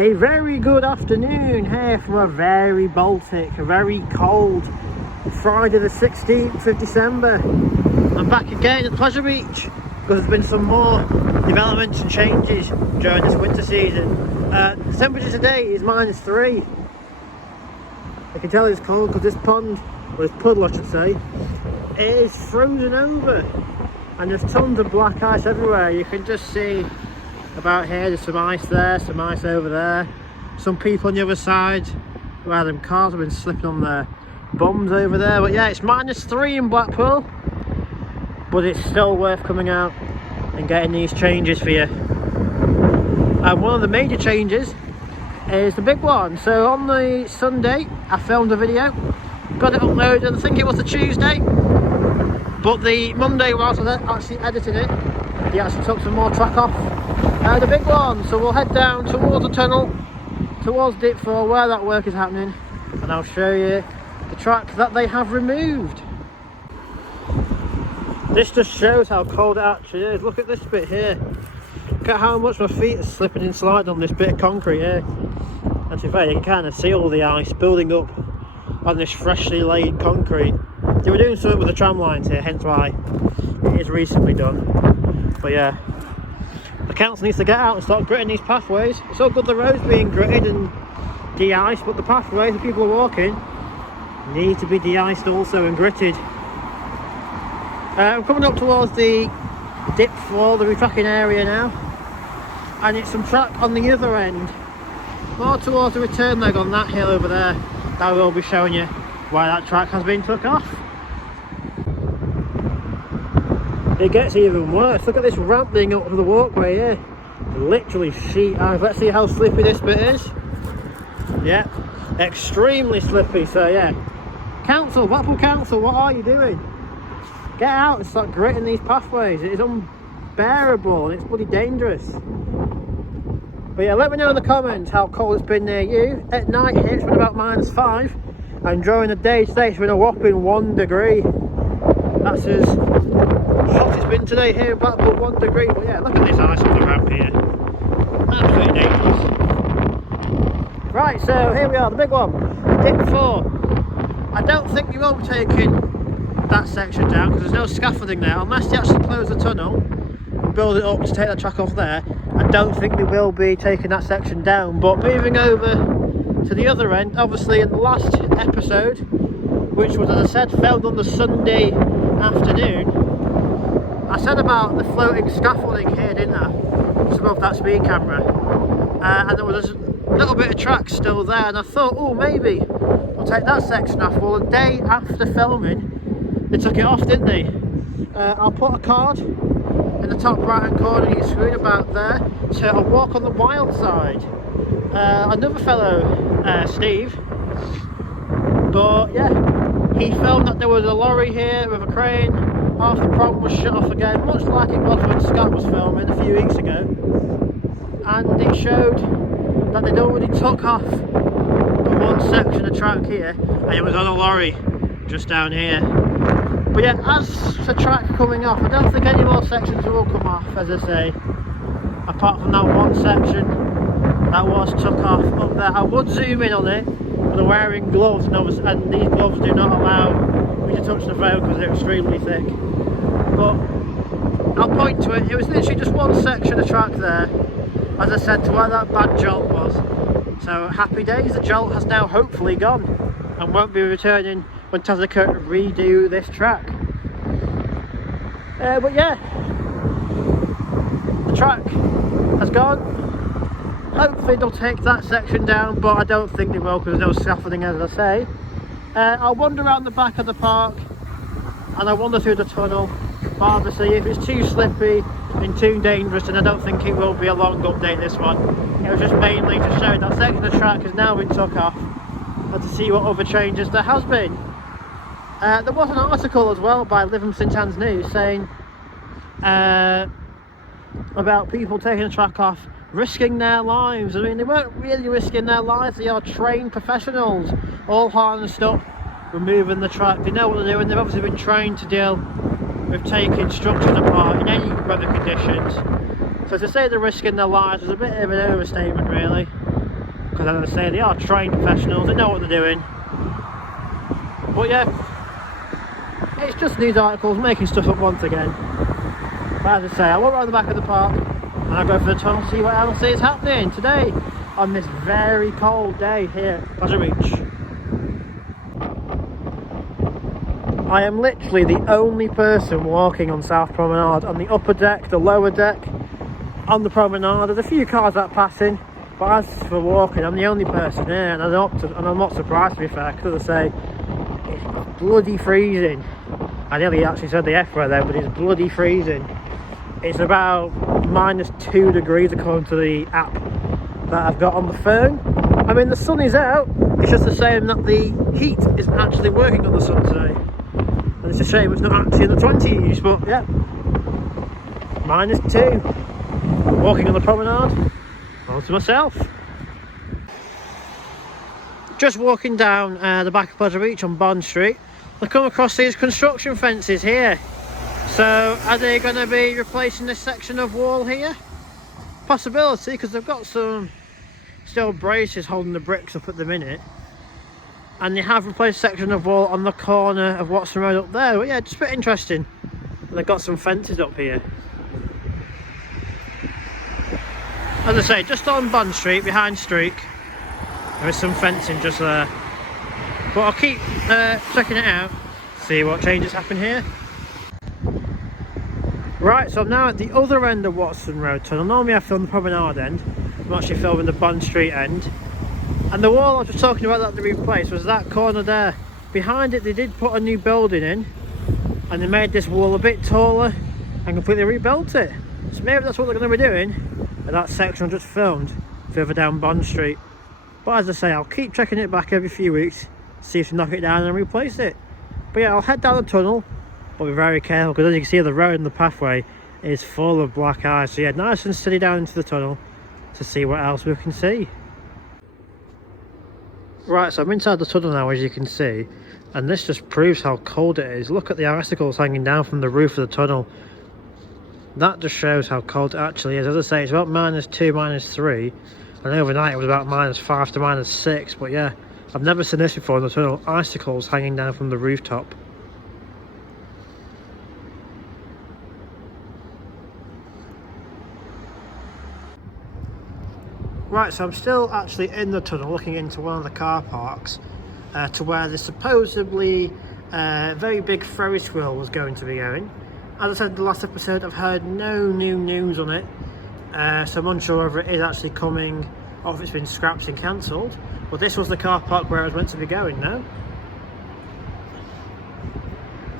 A very good afternoon here from a very Baltic, a very cold Friday the 16th of December. I'm back again at Pleasure Beach because there's been some more developments and changes during this winter season. The temperature today is -3. I can tell it's cold because this pond, or this puddle I should say, it is frozen over and there's tons of black ice everywhere. You can just see about here, there's some ice there, some ice over there, some people on the other side where them cars have been slipping on their bums over there. But yeah, it's -3 in Blackpool, but it's still worth coming out and getting these changes for you. And one of the major changes is the big one. So on the Sunday I filmed a video, got it uploaded, I think it was the Tuesday, but the Monday whilst I was actually editing it, he actually took some more track off. The big one, so we'll head down towards the tunnel, towards Dip 4 where that work is happening, and I'll show you the track that they have removed. This just shows how cold it actually is. Look at this bit here. Look at how much my feet are slipping and sliding on this bit of concrete here. And to be fair, you can kind of see all the ice building up on this freshly laid concrete. They were doing something with the tram lines here, hence why it is recently done. But yeah, the council needs to get out and start gritting these pathways. It's all good the roads being gritted and de-iced, but the pathways that people are walking need to be de-iced also and gritted. I'm coming up towards the Dip 4, the retracking area now, and it's some track on the other end, more towards the return leg on that hill over there. I will be showing you why that track has been took off. It gets even worse. Look at this ramp leading up to the walkway here. Literally sheet ice. Let's see how slippy this bit is. Yeah, extremely slippy. So yeah, Council, Blackpool Council, what are you doing? Get out and start gritting these pathways. It is unbearable and it's bloody dangerous. But yeah, let me know in the comments how cold it's been near you. At night here it's been about -5, and during the day today it's been a whopping 1 degree. That's as hot it's been today here in Blackpool, 1 degree. But yeah, look at this ice on the ramp here. Absolutely dangerous. Right, so here we are, the big one, Dip 4. I don't think you will be taking that section down because there's no scaffolding there, unless they actually close the tunnel and build it up to take that track off there. I don't think they will be taking that section down. But moving over to the other end, obviously in the last episode, which was, as I said, filmed on the Sunday afternoon, I said about the floating scaffolding here, didn't I, just above that speed camera, and there was a little bit of track still there, and I thought, oh, maybe I'll take that section off. Well, the day after filming they took it off, didn't they? I'll put a card in the top right hand corner of your screen about there, so I'll walk on the wild side. Another fellow, Steve, but yeah, he filmed that there was a lorry here with a crane, half the prom was shut off again, much like it was when Scott was filming a few weeks ago, and it showed that they'd already took off the one section of track here, and it was on a lorry just down here. But yeah, as for track coming off, I don't think any more sections will come off, as I say, apart from that one section that was took off up there. I would zoom in on it, but I'm wearing gloves, and these gloves do not allow me to touch the phone because they're extremely thick. But I'll point to it. It was literally just one section of track there, as I said, to where that bad jolt was. So happy days, the jolt has now hopefully gone and won't be returning when Tazaka redo this track. But yeah, the track has gone. Hopefully they'll take that section down, but I don't think they will because there's no scaffolding, as I say. I'll wander around the back of the park and I'll wander through the tunnel, but obviously if it's too slippy and too dangerous, then I don't think it will be a long update, this one. It was just mainly to show that section of track has now been took off and to see what other changes there has been. There was an article as well by Living St Anne's News saying about people taking the track off, risking their lives. I mean, they weren't really risking their lives, they are trained professionals, all harnessed up, removing the track. They know what they're doing, they've obviously been trained to deal with taking structures apart in any weather conditions. So to say they're risking their lives is a bit of an overstatement, really. because as I say, they are trained professionals, they know what they're doing. But yeah, it's just news articles, making stuff up once again. But as I say, I walk around the back of the park and I go for the tunnel to see what else is happening today on this very cold day here at Pleasure Beach. I am literally the only person walking on South Promenade, on the upper deck, the lower deck, on the promenade. There's a few cars that are passing, but as for walking, I'm the only person here, and I'm not surprised, to be fair, because as I say, it's bloody freezing. I nearly actually said the F word there, but it's bloody freezing. It's about -2 degrees according to the app that I've got on the phone. I mean, the sun is out, it's just the same that the heat isn't actually working on the sun today. And it's a shame it's not actually in the 20s, but yeah, -2. Walking on the promenade, all to myself. Just walking down the back of Pleasure Beach on Bond Street, I come across these construction fences here. So are they going to be replacing this section of wall here? Possibility, because they've got some steel braces holding the bricks up at the minute. And they have replaced a section of wall on the corner of Watson Road up there. But yeah, just a bit interesting. And they've got some fences up here. As I say, just on Bond Street, behind Streak, there is some fencing just there. But I'll keep checking it out, see what changes happen here. Right, so I'm now at the other end of Watson Road Tunnel. Normally I film the promenade end, I'm actually filming the Bond Street end. And the wall I was just talking about that they replaced was that corner there. Behind it they did put a new building in, and they made this wall a bit taller and completely rebuilt it. So maybe that's what they're going to be doing at that section I just filmed further down Bond Street. But as I say, I'll keep checking it back every few weeks, see if they knock it down and replace it. But yeah, I'll head down the tunnel, but be very careful, because as you can see, the road and the pathway is full of black ice. So yeah, nice and steady down into the tunnel to see what else we can see. Right, so I'm inside the tunnel now, as you can see, and this just proves how cold it is. Look at the icicles hanging down from the roof of the tunnel. That just shows how cold it actually is. As I say, it's about -2, -3, and overnight it was about -5 to -6. But yeah, I've never seen this before in the tunnel. Icicles hanging down from the rooftop. Right, so I'm still actually in the tunnel looking into one of the car parks to where the supposedly very big Ferris wheel was going to be going. As I said in the last episode, I've heard no new news on it, so I'm unsure whether it is actually coming or if it's been scrapped and cancelled. But this was the car park where I was meant to be going now.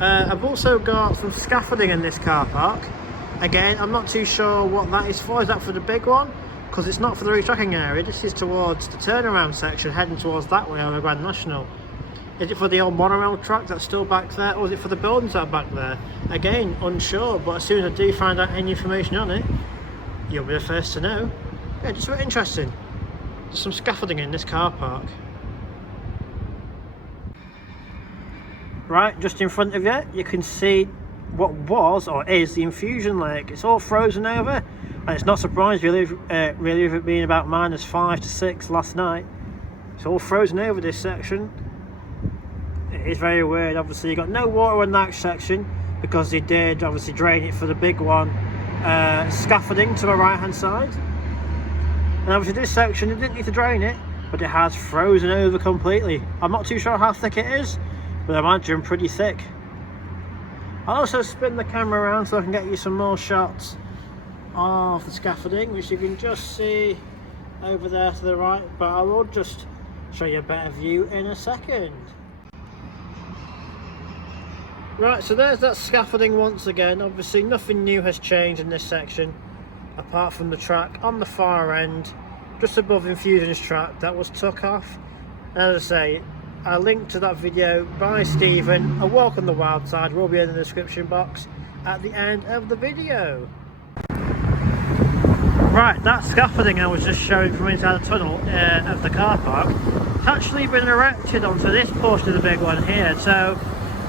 I've also got some scaffolding in this car park. Again, I'm not too sure what that is for. Is that for the big one? Because it's not for the retracking area, this is towards the turnaround section heading towards that way on the Grand National. Is it for the old monorail track that's still back there, or is it for the buildings that are back there? Again, unsure, but as soon as I do find out any information on it, you'll be the first to know. Yeah, just very interesting. There's some scaffolding in this car park. Right, just in front of you, you can see what was or is the infusion lake. It's all frozen over, and it's not surprised really with it being about -5 to 6 last night. It's all frozen over this section. It is very weird. Obviously you got no water in that section because they did obviously drain it for the big one, scaffolding to the right hand side. And obviously this section, they didn't need to drain it, but it has frozen over completely. I'm not too sure how thick it is, but I imagine pretty thick. I'll also spin the camera around so I can get you some more shots of the scaffolding, which you can just see over there to the right, but I will just show you a better view in a second. Right, so there's that scaffolding once again. Obviously nothing new has changed in this section apart from the track on the far end just above Infusion's track that was took off. And as I say, a link to that video by Stephen, A Walk on the Wild Side, will be in the description box at the end of the video. Right, that scaffolding I was just showing from inside the tunnel of the car park, it's actually been erected onto this portion of the big one here, so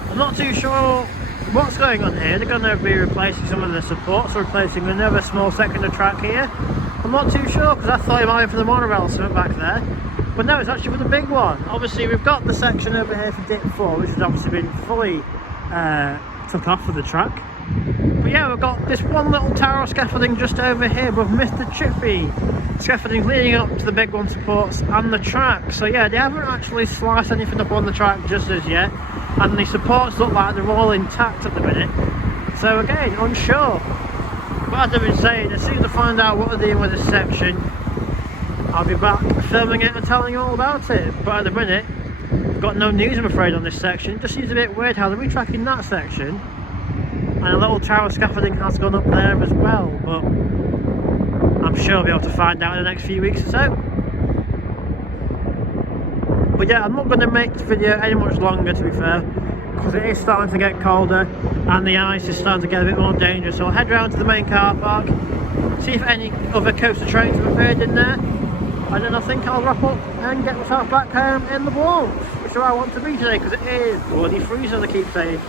I'm not too sure what's going on here. They're going to be replacing some of the supports, or replacing another small section of track here. I'm not too sure because I thought it might be for the monorail or something back there. But no, it's actually for the big one. Obviously we've got the section over here for Dip 4, which has obviously been fully took off of the track. But yeah, we've got this one little tower of scaffolding just over here, but we've missed the chippy scaffolding leading up to the big one supports and the track. So yeah, they haven't actually sliced anything up on the track just as yet, and the supports look like they're all intact at the minute. So again, unsure. But as I've been saying, as soon as I find out what they're doing with this section, I'll be back filming it and telling you all about it. But at the minute, I've got no news, I'm afraid, on this section. It just seems a bit weird how they're retracking that section, and a little tower scaffolding has gone up there as well, but I'm sure I'll be able to find out in the next few weeks or so. But yeah, I'm not going to make the video any much longer, to be fair, because it is starting to get colder and the ice is starting to get a bit more dangerous. So I'll head round to the main car park, see if any other coaster trains have appeared in there, and then I think I'll wrap up and get myself back home in the warmth, which is where I want to be today, because it is bloody freezing, as I keep saying.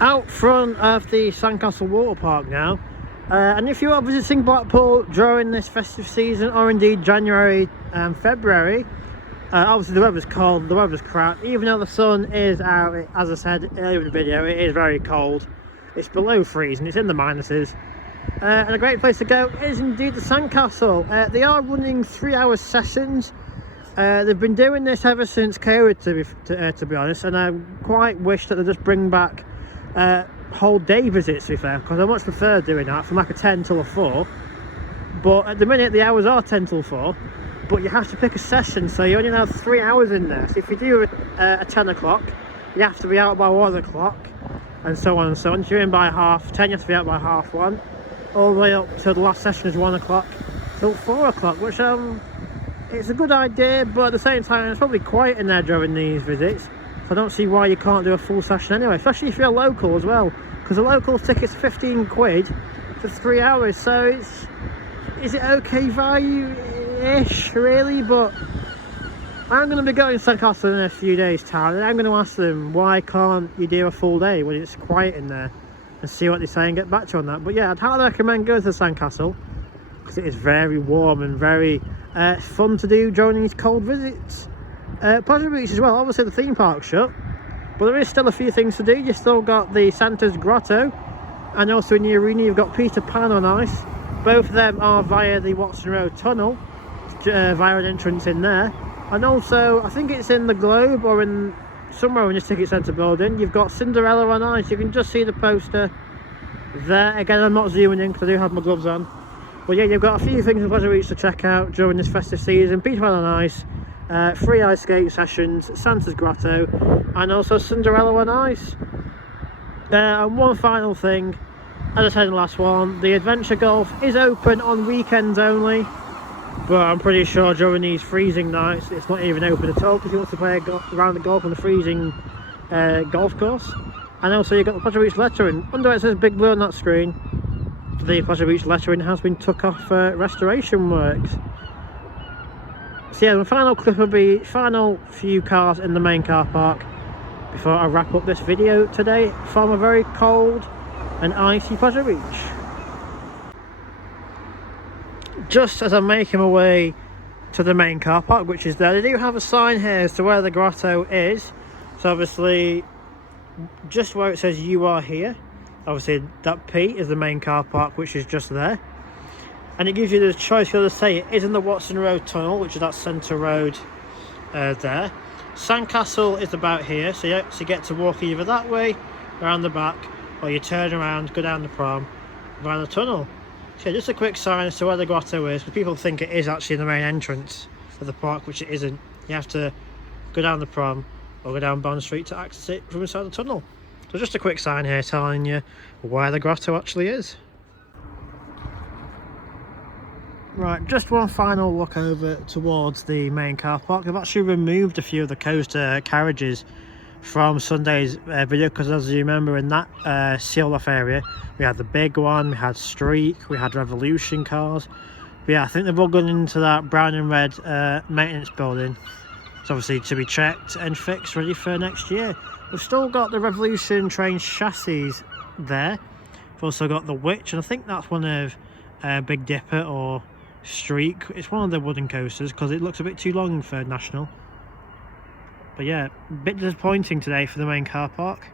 Out front of the Sandcastle Water Park now, and if you are visiting Blackpool during this festive season, or indeed January and February, obviously the weather's cold, the weather's crap. Even though the sun is out, as I said earlier in the video, it is very cold. It's below freezing, it's in the minuses, and a great place to go is indeed the Sandcastle. They are running 3-hour sessions. They've been doing this ever since COVID, to be honest, and I quite wish that they just bring back whole day visits, to be fair, because I much prefer doing that from like a 10 till a 4. But at the minute the hours are 10 till 4, but you have to pick a session, so you only have 3 hours in there. So if you do a 10 o'clock, you have to be out by 1 o'clock, and so on and so on. If you're in by 10:30, you have to be out by 1:30, all the way up to the last session is 1 o'clock till 4 o'clock, which it's a good idea, but at the same time it's probably quiet in there during these visits. So I don't see why you can't do a full session anyway, especially if you're a local as well, because the local ticket's 15 quid for 3 hours. So is it okay value-ish really? But I'm going to be going to Sandcastle in a few days' time, and I'm going to ask them why can't you do a full day when it's quiet in there, and see what they say and get back to you on that. But yeah, I'd highly recommend going to the Sandcastle, because it is very warm and very fun to do during these cold visits. Pleasure Beach as well, obviously the theme park's shut, but there is still a few things to do. You've still got the Santa's Grotto, and also in the arena you've got Peter Pan on ice. Both of them are via the Watson Road Tunnel, via an entrance in there. And also, I think it's in the Globe or in somewhere in the ticket centre building, you've got Cinderella on ice. You can just see the poster there. Again, I'm not zooming in because I do have my gloves on. But yeah, you've got a few things in Pleasure Beach to check out during this festive season. Peter Pan on ice, 3 ice skate sessions, Santa's Grotto, and also Cinderella on ice. And one final thing, as I said in the last one, the Adventure Golf is open on weekends only, but I'm pretty sure during these freezing nights it's not even open at all, because you want to play a round of golf on the freezing golf course. And also you've got the Pleasure Beach lettering. Under it says Big Blue on that screen. The Pleasure Beach lettering has been took off for restoration works. So yeah, the final clip will be final few cars in the main car park before I wrap up this video today from a very cold and icy Pleasure Beach. Just as I'm making my way to the main car park, which is there, they do have a sign here as to where the grotto is. So obviously just where it says "you are here," obviously that P is the main car park, which is just there. And it gives you the choice to say it is in the Watson Road Tunnel, which is that centre road there. Sandcastle is about here, so you actually get to walk either that way, around the back, or you turn around, go down the prom, around the tunnel. So just a quick sign as to where the grotto is, because people think it is actually the main entrance of the park, which it isn't. You have to go down the prom, or go down Bond Street to access it from inside the tunnel. So just a quick sign here telling you where the grotto actually is. Right, just one final look over towards the main car park. They've actually removed a few of the coaster carriages from Sunday's video, because as you remember, in that sealed off area we had the big one, we had Streak, we had Revolution cars. But yeah, I think they've all gone into that brown and red maintenance building. It's obviously to be checked and fixed, ready for next year. We've still got the Revolution train chassis there. We've also got the Witch, and I think that's one of Big Dipper or Streak. It's one of the wooden coasters because it looks a bit too long for National. But yeah, a bit disappointing today for the main car park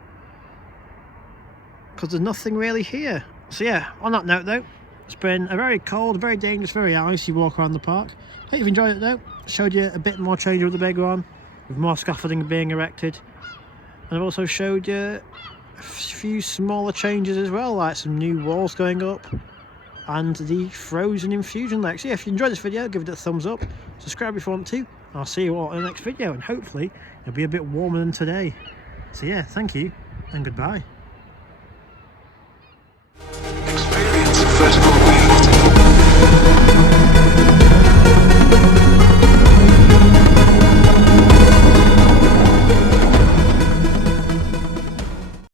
because there's nothing really here. So yeah, on that note though, it's been a very cold, very dangerous, very icy walk around the park. Hope you've enjoyed it though. Showed you a bit more change with the big one, with more scaffolding being erected. And I've also showed you a few smaller changes as well, like some new walls going up and the frozen infusion legs. So yeah, if you enjoyed this video, give it a thumbs up, subscribe if you want to. I'll see you all in the next video, and hopefully it'll be a bit warmer than today. So yeah, thank you and goodbye.